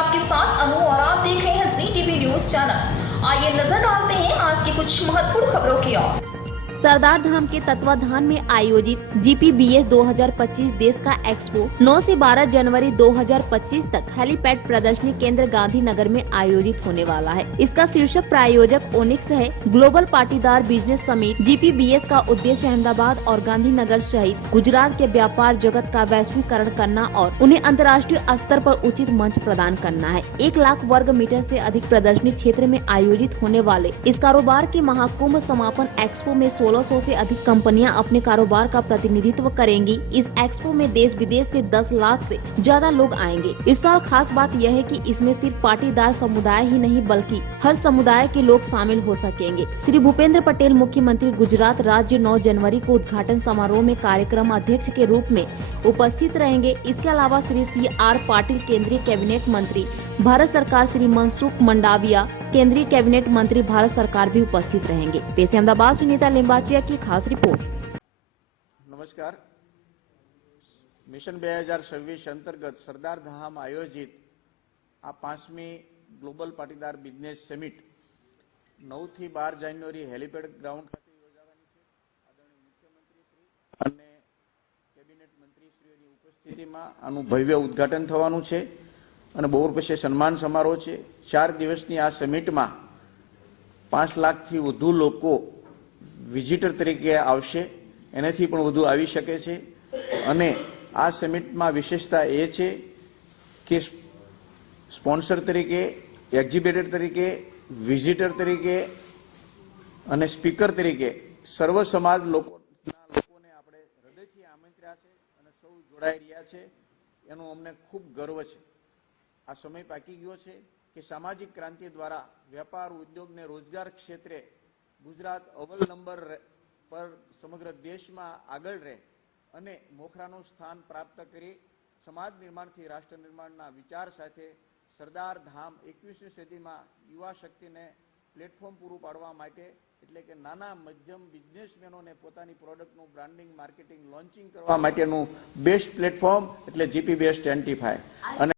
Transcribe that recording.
आपके साथ अनु और आप देख रहे हैं जी टीवी न्यूज चैनल। आइए नजर डालते हैं आज की कुछ महत्वपूर्ण खबरों की ओर। सरदार धाम के तत्वाधान में आयोजित GPBS 2025 देश का एक्सपो 9 से 12 जनवरी 2025 तक हेलीपैड प्रदर्शनी केंद्र गांधीनगर में आयोजित होने वाला है। इसका शीर्षक प्रायोजक ओनिक्स है। Global Patidar business summit GPBS का उद्देश्य अहमदाबाद और गांधीनगर सहित गुजरात के व्यापार जगत का वैश्वीकरण करना और उन्हें अंतर्राष्ट्रीय स्तर पर उचित मंच प्रदान करना है। 1 लाख वर्ग मीटर से अधिक प्रदर्शनी क्षेत्र में आयोजित होने वाले इस कारोबार के महाकुंभ समापन एक्सपो में 1600 से अधिक कंपनियां अपने कारोबार का प्रतिनिधित्व करेंगी। इस एक्सपो में देश विदेश से 10 लाख से ज्यादा लोग आएंगे। इस साल खास बात यह है कि इसमें सिर्फ पाटीदार समुदाय ही नहीं बल्कि हर समुदाय के लोग शामिल हो सकेंगे। श्री भूपेंद्र पटेल मुख्यमंत्री गुजरात राज्य 9 जनवरी को उद्घाटन समारोह में कार्यक्रम अध्यक्ष के रूप में उपस्थित रहेंगे। इसके अलावा श्री CR पाटिल केंद्रीय कैबिनेट मंत्री भारत सरकार, श्री मनसुख मंडाविया केंद्रीय कैबिनेट मंत्री भारत सरकार भी उपस्थित रहेंगे। पेश अहमदाबाद सुनीता लिंबाचिया की खास रिपोर्ट। नमस्कार। मिशन 2026 अंतर्गत सरदार धाम आयोजित आ 5મી ग्लोबल पाटीदार बिजनेस समिट 9 થી 12 જાન્યુઆરી હેલીપેડ ગ્રાઉન્ડ ખાતે યોજાવાની છે। આદરણીય મુખ્યમંત્રી શ્રી અને કેબિનેટ મંત્રી શ્રીઓની ઉપસ્થિતિમાં આનું ભવ્ય ઉદ્ઘાટન થવાનું છે અને બપોર પછી સન્માન સમારોહ છે। 4 દિવસની આ સમિટમાં 5 લાખથી વધુ લોકો વિઝિટર તરીકે આવશે, એનાથી પણ વધુ આવી શકે છે। અને આ સમિટમાં વિશેષતા એ છે કે સ્પોન્સર તરીકે, એક્ઝિબિટર તરીકે, વિઝિટર તરીકે અને સ્પીકર તરીકે સર્વ સમાજ લોકોને આપણે હૃદયથી આમંત્ર્યા છે અને સૌ જોડાઈ રહ્યા છે, એનો અમને ખૂબ ગર્વ છે। આ સમય પાકી ગયો છે કે સામાજિક ક્રાંતિ દ્વારા વેપાર, ઉદ્યોગ ને રોજગાર ક્ષેત્રે ગુજરાત અવ્વલ નંબર પર સમગ્ર દેશમાં આગળ રહે અને મોખરાનું સ્થાન પ્રાપ્ત કરી સમાજ નિર્માણથી રાષ્ટ્ર નિર્માણના વિચાર સાથે સરદાર ધામ 21મી સદીમાં યુવા શક્તિને પ્લેટફોર્મ પૂરું પાડવા માટે એટલે કે નાના મધ્યમ બિઝનેસમેનોને પોતાની પ્રોડક્ટનું બ્રાન્ડિંગ, માર્કેટિંગ, લોન્ચિંગ કરવા માટેનું બેસ્ટ પ્લેટફોર્મ એટલે GPBS 25 અને